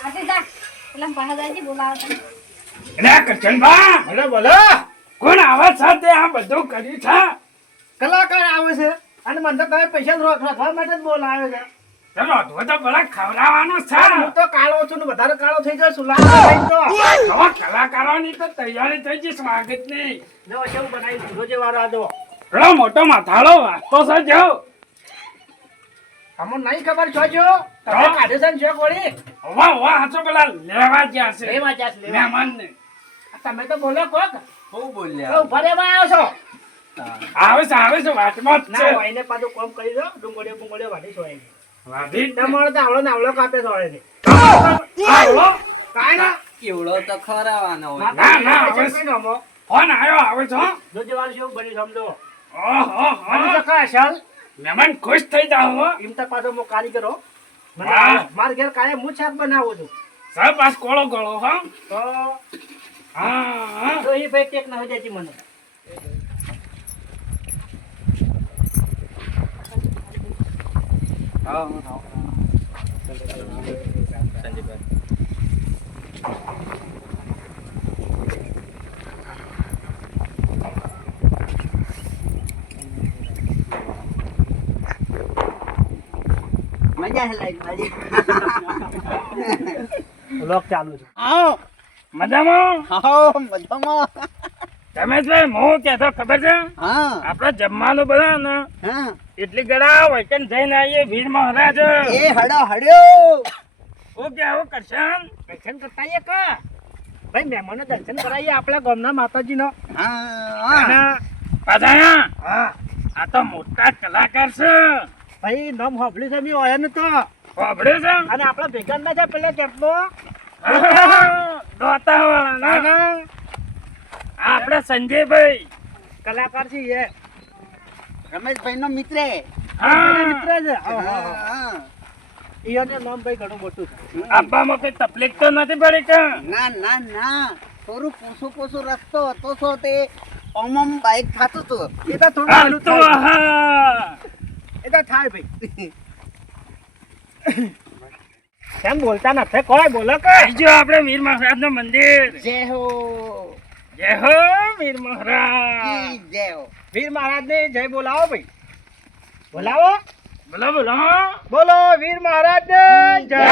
આથી જા પેલા પહાદાજી બોલાવો તને. એટલે કરશનભા બોલો બોલો કોણ આવે છે તે આ બધું કર્યું છે કલાકાર આવે છે અને મને તો તમે પૈસા રોકવા માટે જ બોલાવે છે. ચલો તો તો ભલા ખવડાવવાનો છે હું તો કાળો છું ને વધારે કાળો થઈ ગયો છું લાલ તો હવે કલાકારોની તો તૈયારી થઈ ગઈ સ્વાગતની જો કેવું બનાવી રોજે વારો આ જો પેલો મોટો માથાળો વાંચતો છે જો અમને નહીં ખબર છો છો તમે કાઢે છે ને છે કોળી વાહ વાહ હાચો પેલા લેવા ગયા છે લેવા જાસ લેવા મહેમાનને તમે તો બોલો કોક બહુ બોલ્યા તો ઉભા રહેવા આવ્યો છો આવે છે વાતમાં જ ના છે હોય ને પાછું કોમ કરી દો ડુંગળીઓ વાટી છો એને વાધી જ તમારો તો આવળો કાપે છો એને આવડો? કાઈ ના કેવડો તો ખરાવાનો હોય ના, ના, હવે- કઈ નમો ફોન આવ્યો આવે છે જોજે વાળું શું બની સમજો ઓહો મને તો કા ચાલ મહેમાન ખુશ થઈ જાવ હો એમ તો પાછો મો કારીગરો વાહ. માર ઘેર કાયમ હું શાક બનાવું છું સાહેબ પાસ કોળો ગળો હો તો હા તો એ ભાઈ ટેક ના હોય જતી મને મજા લાગી લોક ચાલુ છે આવો મજામાં આવો મજામાં તમે છે હું કહેતો ખબર છે હા આપણે જમવાનું બધા ને હા એટલી ગળા વૈકન જઈને આવીએ ભીડ મહારાજ એ હડો હડ્યો હું કેવું કરશન દર્શન કરતા કા ભાઈ મહેમાનો દર્શન કરાવીએ આપણા ગામના માતાજીનો હા અને પાછા હા આ તો મોટા કલાકાર છે ભાઈ નામ હોભળ્યું છે મેં હોય ને તો સાંભળ્યું છે અને આપણા ભેગા ના છે પેલા કેટલો દોતા વાળા આપણે સંજયભાઈ કલાકાર છે એ રમેશભાઈ નો મિત્ર હા મિત્ર છે હા ઈયોને નામ ભાઈ ઘણું મોટું છે આબામાં કઈ તકલીફ તો નથી પડી કે ના ના ના થોડું પૂછું રસ્તો હતો તો તે ઓમમ બાઈક થાતું હતું એ તો થોડું હાલ ઘણું તો થાય. હા એ તો થાય ભાઈ કેમ બોલતા નથી કોઈ બોલો કે જો આપણે વીર મહારાજ નું મંદિર જય હો જય હો વીર મહારાજ જય હો વીર મહારાજ ને જય બોલાવો ભાઈ બોલાવો બોલો બોલો બોલો વીર મહારાજ ને જય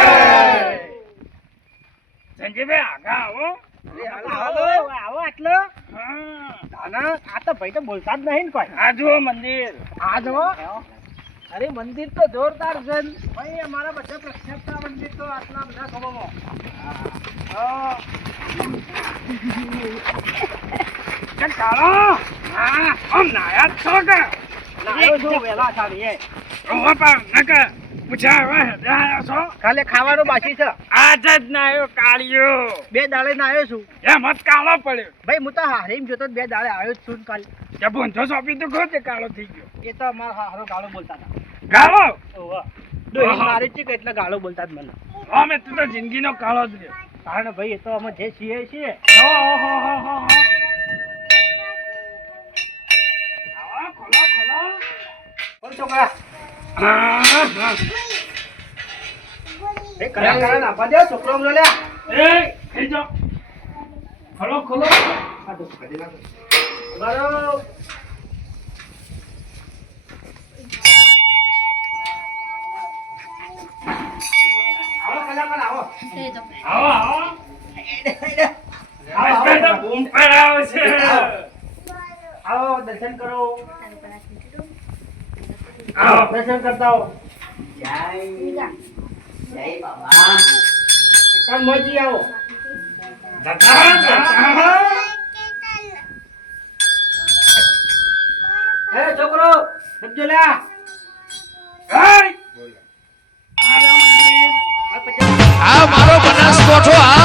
સંજયભાઈ આગા આવો આવો આવો આટલો હા ના આ તો ભાઈ તો બોલતા જ નહીં ને કોઈ આ જુઓ મંદિર આ જો અરે મંદિર તો જોરદાર છે ભાઈ અમારા બધા પ્રખ્યાત મંદિર તો આટલા બધા સમયમાં ચાલો હા આમ નાયા જ છો કે નાયો છું વહેલા સાડીએ ઓહો પણ નકે પૂછ્યા હવે આવ્યા છો કાલે ખાવાનું બાકી છે આજ જ નાયો કાળિયો 2 દાડે નાયો છું એમ જ કાળો પડ્યો ભાઈ હું તો હારીમ જોતો 2 દાડે આવ્યો જ છું કાલે કે ભૂંધો સોંપી તો ખો તે કાળો થઈ ગયો એ તો અમારા હારો ગાળો બોલતા હતા ગાળો ઓવા ડોહી મારી છે કે એટલે ગાળો બોલતા જ મને અમે તું તો જિંદગીનો કાળો જ રહ્યો કારણ ભાઈ એ તો અમે જે છીએ છીએ ઓહો આવો ખોલો બોલ છોકરા હા હા એ કલાકાર આપવા દે છોકરો અમને લ્યા એ થઈ જાઓ ખોલો આ તો કાઢી નાખો બરો આવો કલાકાર આવો આવો આજકાલ તો બૂમ પડાવે છે આવો દર્શન કરો આવો દર્શન કરતા હો જય જય બાબા એકદમ મોજી આવો એ છોકરો સમજો લ્યા Hey! આ પછી આ મારો બનાસકોઠો આ